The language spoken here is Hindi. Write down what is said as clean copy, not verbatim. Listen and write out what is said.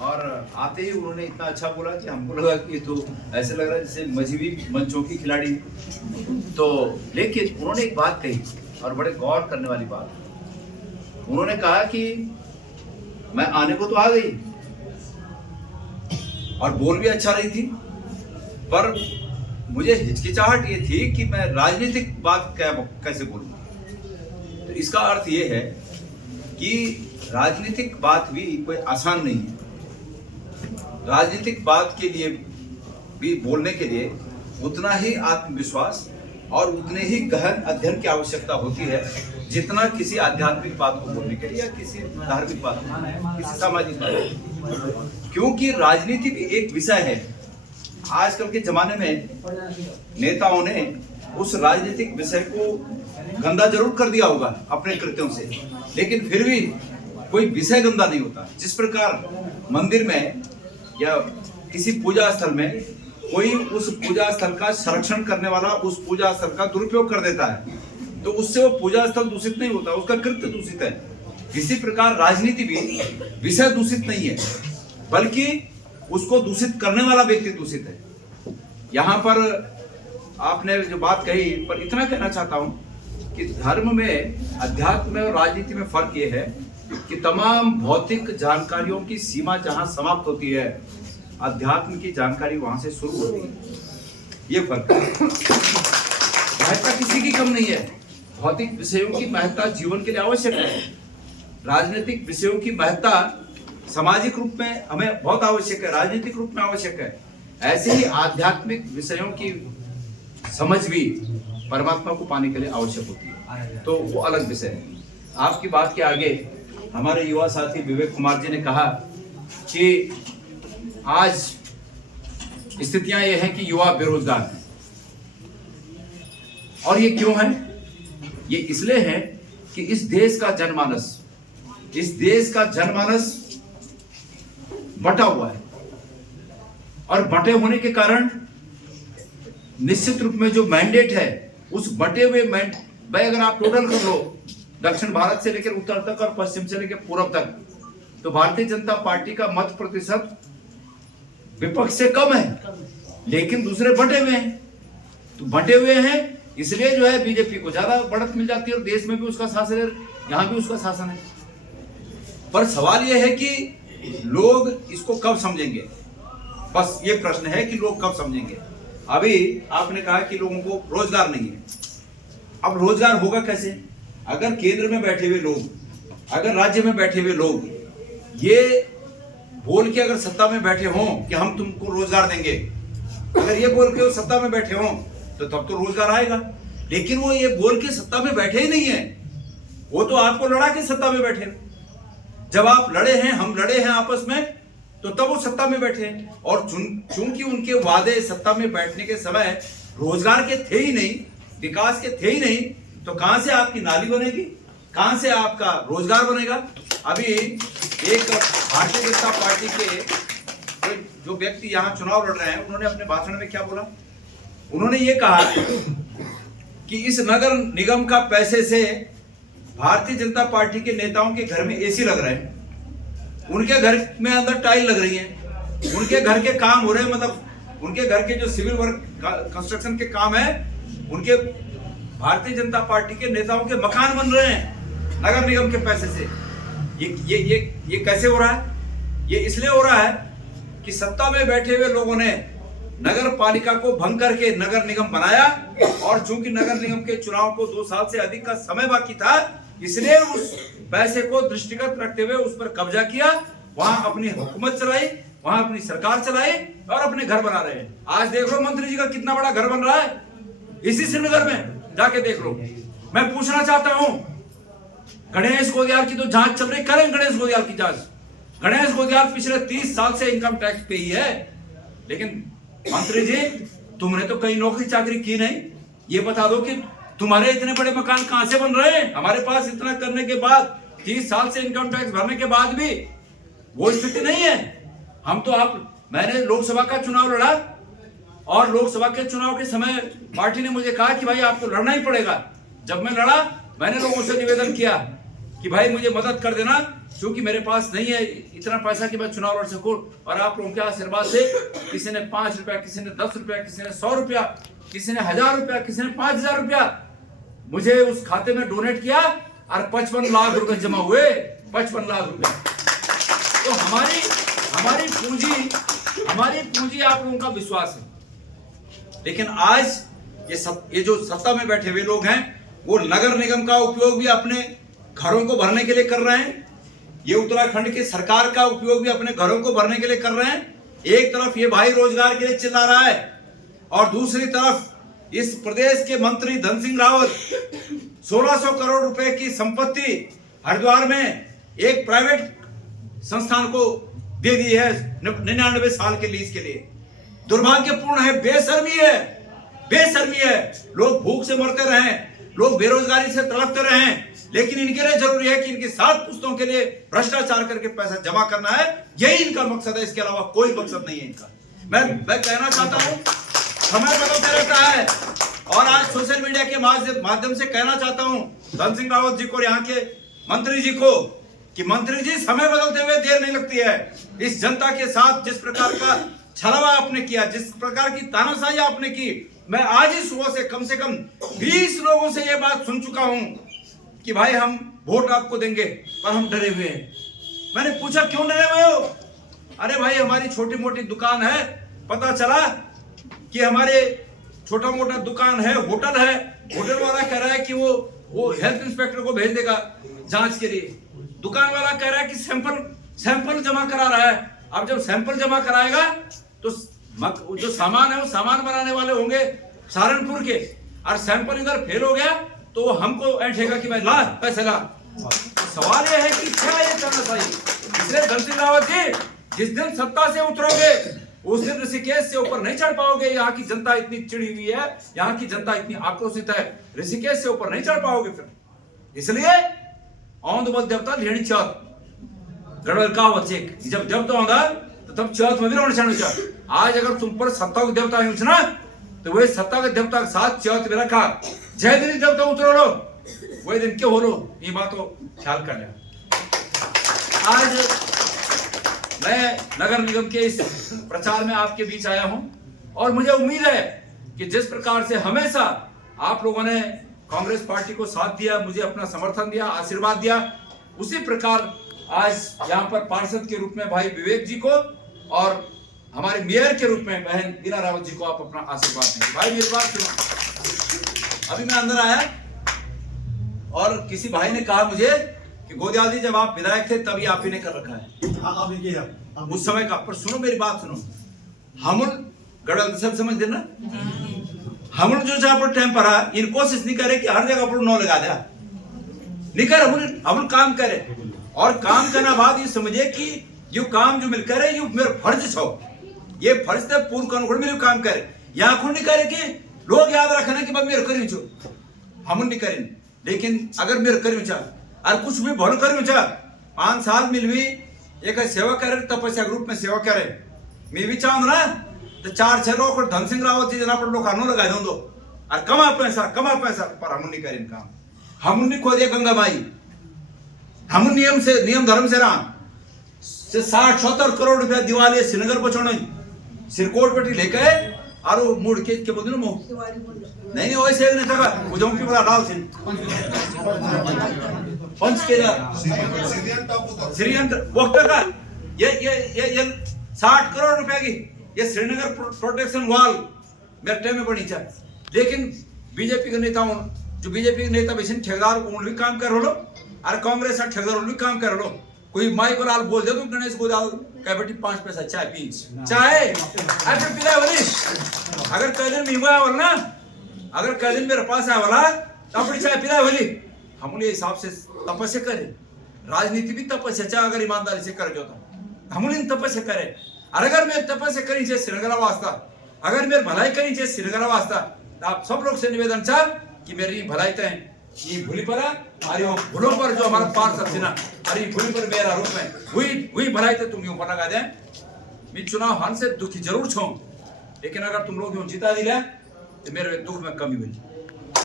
और आते ही उन्होंने इतना अच्छा बोला कि हमको लगा कि तो ऐसे लग रहा है जैसे मजहबी मंचों की खिलाड़ी। तो लेकिन उन्होंने एक बात कही और बड़े गौर करने वाली बात। उन्होंने कहा कि मैं आने को तो आ गई और बोल भी अच्छा रही थी, पर मुझे हिचकिचाहट ये थी कि मैं राजनीतिक बात कैसे बोलूं। तो इसका अर्थ ये है कि राजनीतिक बात भी कोई आसान नहीं है। राजनीतिक बात के लिए भी बोलने के लिए उतना ही आत्मविश्वास और उतने ही गहन अध्ययन की आवश्यकता होती है जितना किसी आध्यात्मिक बात को बोलने के लिए या किसी धार्मिक बात को, किसी सामाजिक बात। क्योंकि राजनीति भी एक विषय है। आजकल के जमाने में नेताओं ने उस राजनीतिक विषय को गंदा जरूर कर दिया होगा अपने कृत्यों से, लेकिन फिर भी कोई विषय गंदा नहीं होता। जिस प्रकार मंदिर में या किसी पूजा स्थल में कोई उस पूजा स्थल का संरक्षण करने वाला उस पूजा स्थल का दुरुपयोग कर देता है, तो उससे वो पूजा स्थल दूषित नहीं होता, उसका कृत्य दूषित है। इसी प्रकार राजनीति भी विषय दूषित नहीं है, बल्कि उसको दूषित करने वाला व्यक्ति दूषित है। यहाँ पर आपने जो बात कही, पर इतना कहना चाहता हूं कि धर्म में, अध्यात्म में और राजनीति में फर्क ये है कि तमाम भौतिक जानकारियों की सीमा जहां समाप्त होती है, अध्यात्म की जानकारी वहां से शुरू होती है। ये फर्क है। महत्ता किसी की कम नहीं है। भौतिक विषयों की महत्ता जीवन के लिए आवश्यक है। राजनीतिक विषयों की महत्ता सामाजिक रूप में हमें बहुत आवश्यक है, राजनीतिक रूप में आवश्यक है। ऐसे ही आध्यात्मिक विषयों की समझ भी परमात्मा को पाने के लिए आवश्यक होती है, तो वो अलग विषय है। आपकी बात के आगे हमारे युवा साथी विवेक कुमार जी ने कहा कि आज स्थितियां ये हैं कि युवा बेरोजगार हैं। और ये क्यों है? ये इसलिए है कि इस देश का जनमानस बटा हुआ है, और बटे होने के कारण निश्चित रूप में जो मैंडेट है, उस बटे हुए भाई अगर आप टोटल कर लो दक्षिण भारत से लेकर उत्तर तक और पश्चिम से लेकर पूर्व तक, तो भारतीय जनता पार्टी का मत प्रतिशत विपक्ष से कम है, लेकिन दूसरे बटे हुए हैं। तो बटे हुए हैं इसलिए जो है बीजेपी को ज्यादा बढ़त मिल जाती है, और देश में भी उसका शासन है, यहां भी उसका शासन है। पर सवाल यह है कि लोग इसको कब समझेंगे? बस ये प्रश्न है कि लोग कब समझेंगे। अभी आपने कहा कि लोगों को रोजगार नहीं है। अब रोजगार होगा कैसे? अगर केंद्र में बैठे हुए लोग, अगर राज्य में बैठे हुए लोग ये बोल के अगर सत्ता में बैठे हों कि हम तुमको रोजगार देंगे, अगर ये बोल के वो सत्ता में बैठे हों तो तब तो रोजगार आएगा। लेकिन वो ये बोल के सत्ता में बैठे ही नहीं है, वो तो आपको लड़ा के सत्ता में बैठे। जब आप लड़े हैं, हम लड़े हैं आपस में, तो तब वो सत्ता में बैठे हैं। और चूंकि उनके वादे सत्ता में बैठने के समय रोजगार के थे ही नहीं, विकास के थे ही नहीं, तो कहां से आपकी नाली बनेगी, कहां से आपका रोजगार बनेगा? अभी एक भारतीय जनता पार्टी के जो व्यक्ति यहां चुनाव लड़ रहे हैं, उन्होंने अपने भाषण में क्या बोला? उन्होंने ये कहा कि इस नगर निगम का पैसे से भारतीय जनता पार्टी के नेताओं के घर में एसी लग रहे हैं, उनके घर में अंदर टाइल लग रही है, उनके घर के काम हो रहे हैं, मतलब उनके घर के जो सिविल वर्क कंस्ट्रक्शन के काम है, उनके भारतीय जनता पार्टी के नेताओं के मकान बन रहे हैं नगर निगम के पैसे से। ये कैसे हो रहा है? ये इसलिए हो रहा है कि सत्ता में बैठे हुए लोगों ने नगर पालिका को भंग करके नगर निगम बनाया, और चूंकि नगर निगम के चुनाव को 2 साल से अधिक का समय बाकी था, इसलिए उस पैसे को दृष्टिगत रखते हुए उस पर कब्जा किया, वहां अपनी हुकूमत चलाई, वहां अपनी सरकार चलाई और अपने घर बना रहे हैं। आज देख लो मंत्री जी का कितना बड़ा घर बन रहा है, इसी श्रीनगर में जाके देख लो। मैं पूछना चाहता हूं, गणेश गोदियाल की तो जांच चल रही, करें गणेश गोदियाल की जांच। गणेश गोदियाल पिछले 30 साल से इनकम टैक्स पे ही है, लेकिन मंत्री जी तुमने तो कहीं नौकरी चाकरी की नहीं, ये बता दो कि तुम्हारे इतने बड़े मकान कहां से बन रहे हैं? हमारे पास इतना करने के बाद, 30 साल से इनकम टैक्स भरने के बाद भी वो स्थिति नहीं है। हम तो मैंने लोकसभा का चुनाव लड़ा, और लोकसभा के चुनाव के समय पार्टी ने मुझे कहा कि भाई आपको लड़ना ही पड़ेगा। जब मैं लड़ा, मैंने लोगों से निवेदन किया कि भाई मुझे मदद कर देना, क्योंकि मेरे पास नहीं है इतना पैसा कि मैं चुनाव लड़ सकूं, और आप लोगों के आशीर्वाद से किसी ने 5 रुपया, किसी ने 10 रुपया, किसी ने 100 रुपया, किसी ने 1000 रुपया, किसी ने 5000 रुपया मुझे उस खाते में डोनेट किया और 55 लाख रुपए जमा हुए। 55 लाख रुपए। तो हमारी पूंजी आप लोगों का विश्वास है। लेकिन आज ये जो सत्ता में बैठे हुए लोग हैं वो नगर निगम का उपयोग भी अपने घरों को भरने के लिए कर रहे हैं। ये उत्तराखंड की सरकार का उपयोग भी अपने घरों को भरने के लिए कर रहे हैं। एक तरफ ये भाई रोजगार के लिए चिल्ला रहा है और दूसरी तरफ इस प्रदेश के मंत्री धन सिंह रावत 1600 करोड़ रुपए की संपत्ति हरिद्वार में एक प्राइवेट संस्थान को दे दी है 99 साल के लीज के लिए। दुर्भाग्यपूर्ण है, बेशर्मी है। लोग भूख से मरते रहे, लोग बेरोजगारी से तड़पते रहे, लेकिन इनके लिए जरूरी है कि इनकी 7 पुश्तों के लिए भ्रष्टाचार करके पैसा जमा करना है। यही इनका मकसद है, इसके अलावा कोई मकसद नहीं है इनका। मैं कहना चाहता हूं, समय बदलता रहता है और आज सोशल मीडिया के माध्यम से कहना चाहता हूं धन सिंह रावत जी को और यहाँ के मंत्री जी को कि मंत्री जी, समय बदलते हुए देर नहीं लगती है। इस जनता के साथ जिस प्रकार का छलावा आपने किया, जिस प्रकार की तानाशाही आपने की, मैं आज ही सुबह से कम 20 लोगों से यह बात सुन चुका हूं कि भाई हम वोट आपको देंगे पर हम डरे हुए हैं। मैंने पूछा क्यों डरे हुए हो? अरे भाई हमारी छोटी मोटी दुकान है, पता चला कि हमारे छोटा मोटा दुकान है, होटल है, होटल वाला कह रहा है कि वो हेल्थ इंस्पेक्टर को भेज देगा जांच के लिए। दुकान वाला कह रहा है कि सैंपल जमा करा रहा है। अब जब सैंपल जमा कराएगा तो जो सामान है वो सामान बनाने वाले होंगे सहारनपुर के, और सैंपल इधर फेल हो गया तो वो हमको ऐठेगा कि भाई ला पैसे ला। तो सवाल ये है कि क्या ये करना चाहिए? इसलिए धन सिंह रावत जी, जिस दिन सत्ता से उतरोगे उस दिन ऋषिकेश से ऊपर नहीं चढ़ पाओगे। यहाँ की जनता इतनी चिड़ी हुई है, यहाँ की जनता इतनी आक्रोशित है, ऋषिकेश से ऊपर नहीं चढ़ पाओगे फिर। इसलिए औंध देवता लेनी चाहत गड़बड़ का बच्चे जब तो आंदा तो तब चौथ में भी रोड चढ़ जा। आज अगर तुम पर सत्ता के देवता है ना तो वही सत्ता के देवता के साथ चौथ में रखा। जय दिन देवता उतरो लो वही दिन क्यों हो लो, ये बात तो ख्याल कर लिया। आज मैं नगर निगम के इस प्रचार में आपके बीच आया हूं और मुझे उम्मीद है कि जिस प्रकार से हमेशा आप लोगों ने कांग्रेस पार्टी को साथ दिया, मुझे अपना समर्थन दिया, आशीर्वाद दिया, उसी प्रकार आज यहाँ पर पार्षद के रूप में भाई विवेक जी को और हमारे मेयर के रूप में बहन बीना रावत जी को आप अपना आशीर्वाद दें। भाई मेरी बात सुनो। अभी मैं अंदर आया और किसी भाई ने कहा मुझे कि गोदियाल जी जब आप विधायक थे तभी आप ही ने कर रखा है उस समय का। पर सुनो मेरी बात सुनो, हमल गड़ल सब समझ देना, हमल जो जहां पर टाइम पर इन कोशिश नहीं करे कि हर जगह पर नौ लगा दे, नहीं करे हमल काम करे और काम करना बाद ये समझे कि ये काम जो मिल करे ये मेरा फर्ज छो, ये फर्ज से पूर्ण करने मेरे काम करे। यहाँ खुद नहीं करे कि लोग याद रखना कि मेरे करी छो, हम नहीं करें। लेकिन अगर मेरे करी छा और कुछ भी भर करी छा 5 साल मिलवी एक सेवा करे, तपस्या ग्रुप में सेवा करे, मैं भी चाहूँ ना तो 4-6 लोग धन सिंह रावत जी जना पर लोग खानो लगा दो और कमा पैसा पर हम नहीं करें काम। हम नहीं खोदे गंगा माई, हम नियम धर्म से रहा 60-70 करोड़ रुपया दिवाली श्रीनगर बचाने सिरकोट बेटी लेकर और मुड़ के बोलते ना नहीं वैसे नहीं था वो जो की बड़ा डाल सिन पंच के श्रीयंत्र वक्त का ये 60 करोड़ रुपया की ये श्रीनगर प्रोटेक्शन वॉल मेरे टाइम में बनी था। लेकिन बीजेपी के नेताओं जो बीजेपी के नेता वैसे ठेकेदार भी काम कर लो और कांग्रेस ठेकेदार भी काम कर लो। कोई माई को लाल बोल दे तो गणेश गोदाल कह बेटी 5 पैसा चाय पी चाय अगर पिला वाली अगर कल दिन महंगा वाला ना अगर कल दिन मेरे पास आया वाला तो अपनी चाय पिला वाली हम ये हिसाब से तपस्या करें। राजनीति भी तपस्या चाहे अगर ईमानदारी से कर जो तो हम तपस्या करें। और अगर मैं तपस्या करी चाहिए श्रीनगर वास्ता, अगर मेरी भलाई करी चाहिए श्रीनगर वास्ता तो आप सब लोग से निवेदन चाह कि मेरी भलाई तय ये भूली पर अरे वो भूलों पर जो हमारा पार्षद थी ना अरे भूली पर मेरा रूप में हुई भलाई तो तुम यूं पर लगा दें। मैं चुनाव हार से दुखी जरूर छूं, लेकिन अगर तुम लोग यूं जिता दिला तो मेरे दुख में कमी हुई।